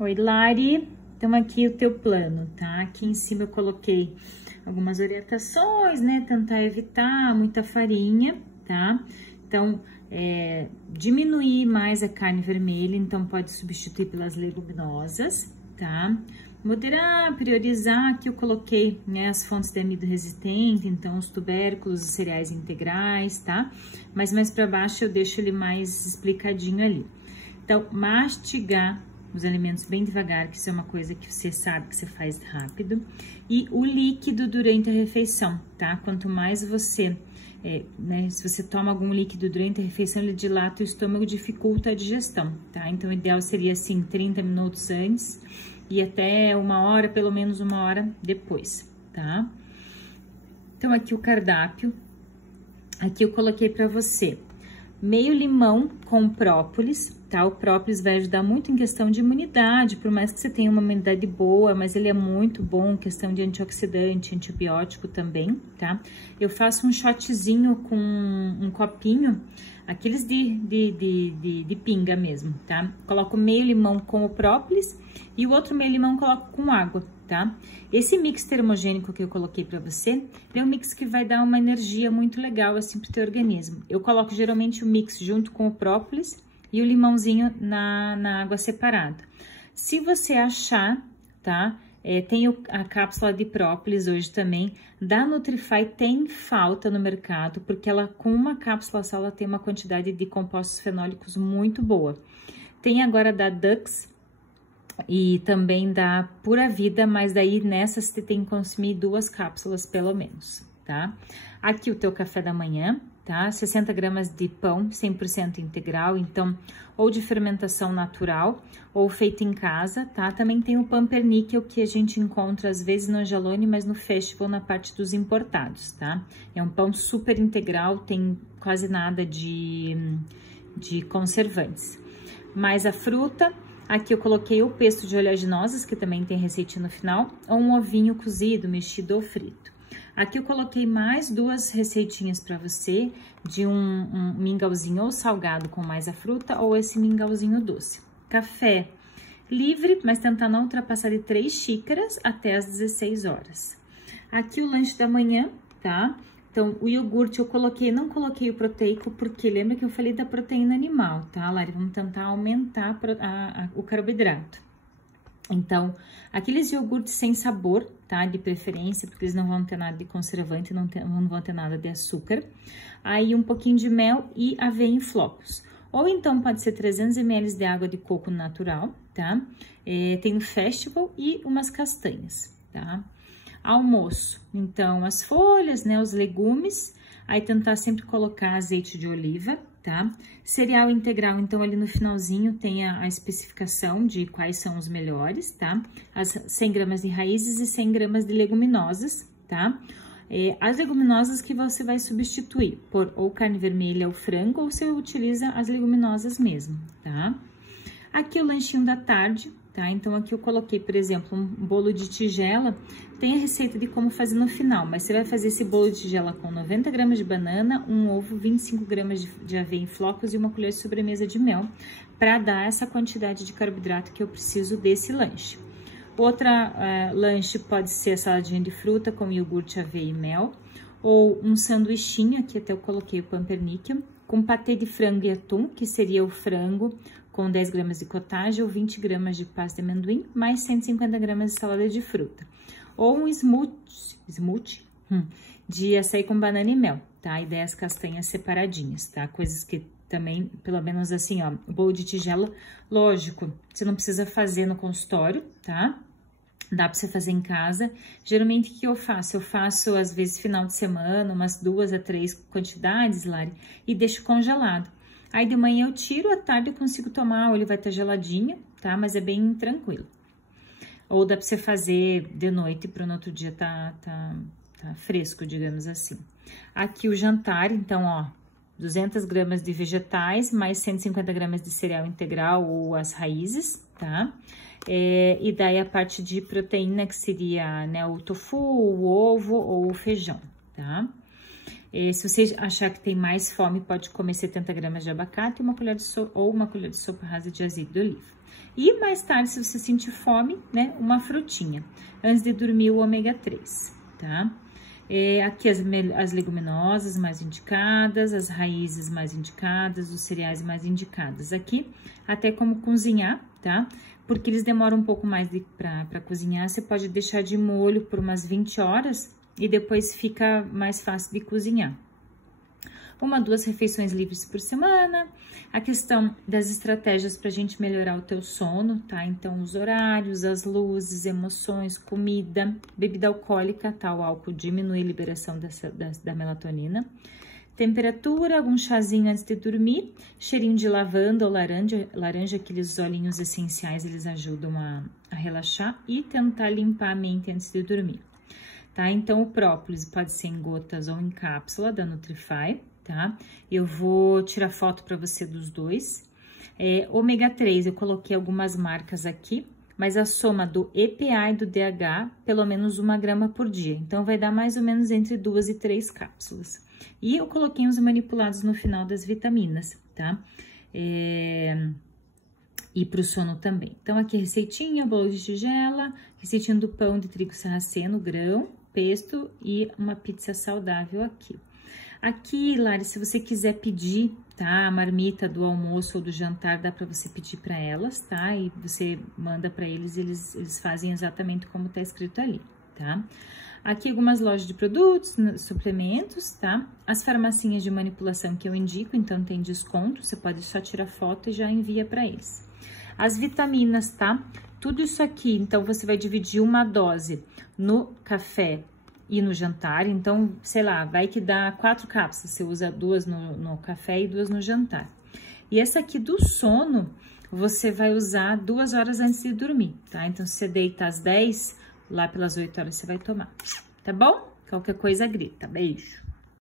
Oi, Lari. Então, aqui o teu plano, tá? Aqui em cima eu coloquei algumas orientações, né? Tentar evitar muita farinha, tá? Então, diminuir mais a carne vermelha, então pode substituir pelas leguminosas, tá? Moderar, priorizar, aqui eu coloquei, né, as fontes de amido resistente, então os tubérculos, os cereais integrais, tá? Mas mais para baixo eu deixo ele mais explicadinho ali. Então, mastigar os alimentos bem devagar, que isso é uma coisa que você sabe que você faz rápido. E o líquido durante a refeição, tá? Quanto mais você, se você toma algum líquido durante a refeição, ele dilata o estômago, dificulta a digestão, tá? Então, o ideal seria, assim, 30 minutos antes e até 1 hora, pelo menos 1 hora depois, tá? Então, aqui o cardápio. Aqui eu coloquei pra você meio limão com própolis, tá? O própolis vai ajudar muito em questão de imunidade, por mais que você tenha uma imunidade boa, mas ele é muito bom em questão de antioxidante, antibiótico também, tá? Eu faço um shotzinho com um copinho, aqueles de pinga mesmo, tá? Coloco meio limão com o própolis e o outro meio limão coloco com água, tá? Esse mix termogênico que eu coloquei pra você, é um mix que vai dar uma energia muito legal, assim, pro teu organismo. Eu coloco geralmente o mix junto com o própolis e o limãozinho na água separada. Se você achar, tá? Tem a cápsula de própolis hoje também, da Nutrify tem falta no mercado, porque ela, com uma cápsula só, ela tem uma quantidade de compostos fenólicos muito boa. Tem agora da Dux, e também da Pura Vida, mas daí nessas você tem que consumir 2 cápsulas pelo menos, tá? Aqui o teu café da manhã, tá? 60 gramas de pão 100% integral, então, ou de fermentação natural, ou feito em casa, tá? Também tem o Pumpernickel, que a gente encontra às vezes no Angelone, mas no Festival, na parte dos importados, tá? É um pão super integral, tem quase nada de conservantes. Mais a fruta. Aqui eu coloquei o pesto de oleaginosas, que também tem receitinha no final, ou um ovinho cozido, mexido ou frito. Aqui eu coloquei mais 2 receitinhas para você, de um mingauzinho ou salgado com mais a fruta, ou esse mingauzinho doce. Café livre, mas tentar não ultrapassar de 3 xícaras até as 16 horas. Aqui o lanche da manhã, tá? Então, o iogurte eu coloquei, não coloquei o proteico, porque lembra que eu falei da proteína animal, tá, Lari? Vamos tentar aumentar o carboidrato. Então, aqueles iogurtes sem sabor, tá? De preferência, porque eles não vão ter nada de conservante, não vão ter nada de açúcar. Aí, um pouquinho de mel e aveia em flocos. Ou então, pode ser 300 ml de água de coco natural, tá? Tem o Festival e umas castanhas, tá? Almoço, então, as folhas, né, os legumes, aí tentar sempre colocar azeite de oliva, tá? Cereal integral, então, ali no finalzinho tem a especificação de quais são os melhores, tá? As 100 gramas de raízes e 100 gramas de leguminosas, tá? As leguminosas que você vai substituir por ou carne vermelha ou frango, ou você utiliza as leguminosas mesmo, tá? Aqui o lanchinho da tarde, tá? Então, aqui eu coloquei, por exemplo, um bolo de tigela. Tem a receita de como fazer no final, mas você vai fazer esse bolo de tigela com 90 gramas de banana, um ovo, 25 gramas de aveia em flocos e uma colher de sobremesa de mel, para dar essa quantidade de carboidrato que eu preciso desse lanche. Outra lanche pode ser a saladinha de fruta com iogurte, aveia e mel, ou um sanduichinho, aqui até eu coloquei o Pumpernickel, com patê de frango e atum, que seria o frango com 10 gramas de cottage ou 20 gramas de pasta de amendoim, mais 150 gramas de salada de fruta. Ou um smoothie de açaí com banana e mel, tá? E 10 castanhas separadinhas, tá? Coisas que também, pelo menos assim, ó, o bolo de tigela, lógico, você não precisa fazer no consultório, tá? Dá pra você fazer em casa. Geralmente, o que eu faço? Eu faço, às vezes, final de semana, umas 2 a 3 quantidades, Lari, e deixo congelado. Aí, de manhã eu tiro, à tarde eu consigo tomar, ou ele vai estar geladinho, tá? Mas é bem tranquilo. Ou dá pra você fazer de noite para no outro dia tá fresco, digamos assim. Aqui o jantar, então, ó, 200 gramas de vegetais, mais 150 gramas de cereal integral ou as raízes, tá? E daí a parte de proteína, que seria, né, o tofu, o ovo ou o feijão, tá? Se você achar que tem mais fome, pode comer 70 gramas de abacate e uma colher de sopa rasa de azeite de oliva. E mais tarde, se você sentir fome, né, uma frutinha. Antes de dormir, o ômega 3, tá? Aqui as leguminosas mais indicadas, as raízes mais indicadas, os cereais mais indicados. Aqui, até como cozinhar, tá? Porque eles demoram um pouco mais para cozinhar, você pode deixar de molho por umas 20 horas e depois fica mais fácil de cozinhar. 1, 2 refeições livres por semana. A questão das estratégias para a gente melhorar o teu sono, tá? Então, os horários, as luzes, emoções, comida, bebida alcoólica, tá? O álcool diminui a liberação da melatonina. Temperatura, algum chazinho antes de dormir, cheirinho de lavanda ou laranja, aqueles olhinhos essenciais, eles ajudam a relaxar e tentar limpar a mente antes de dormir, tá? Então, o própolis pode ser em gotas ou em cápsula da Nutrify, tá? Eu vou tirar foto para você dos dois. Ômega 3, eu coloquei algumas marcas aqui, mas a soma do EPA e do DH, pelo menos 1 grama por dia. Então, vai dar mais ou menos entre 2 e 3 cápsulas. E eu coloquei uns manipulados no final das vitaminas, tá? E pro sono também. Então, aqui receitinha, bolo de tigela, receitinha do pão de trigo sarraceno, grão, pesto e uma pizza saudável aqui. Aqui, Lari, se você quiser pedir, tá, a marmita do almoço ou do jantar, dá para você pedir para elas, tá? E você manda para eles, eles fazem exatamente como tá escrito ali, tá? Aqui algumas lojas de produtos, suplementos, tá? As farmacinhas de manipulação que eu indico, então tem desconto, você pode só tirar foto e já envia para eles. As vitaminas, tá? Tudo isso aqui, então você vai dividir uma dose no café e no jantar, então, sei lá, vai que dá 4 cápsulas, você usa 2 no café e 2 no jantar. E essa aqui do sono, você vai usar 2 horas antes de dormir, tá? Então, se você deita às 10, lá pelas 8 horas você vai tomar, tá bom? Qualquer coisa grita, beijo!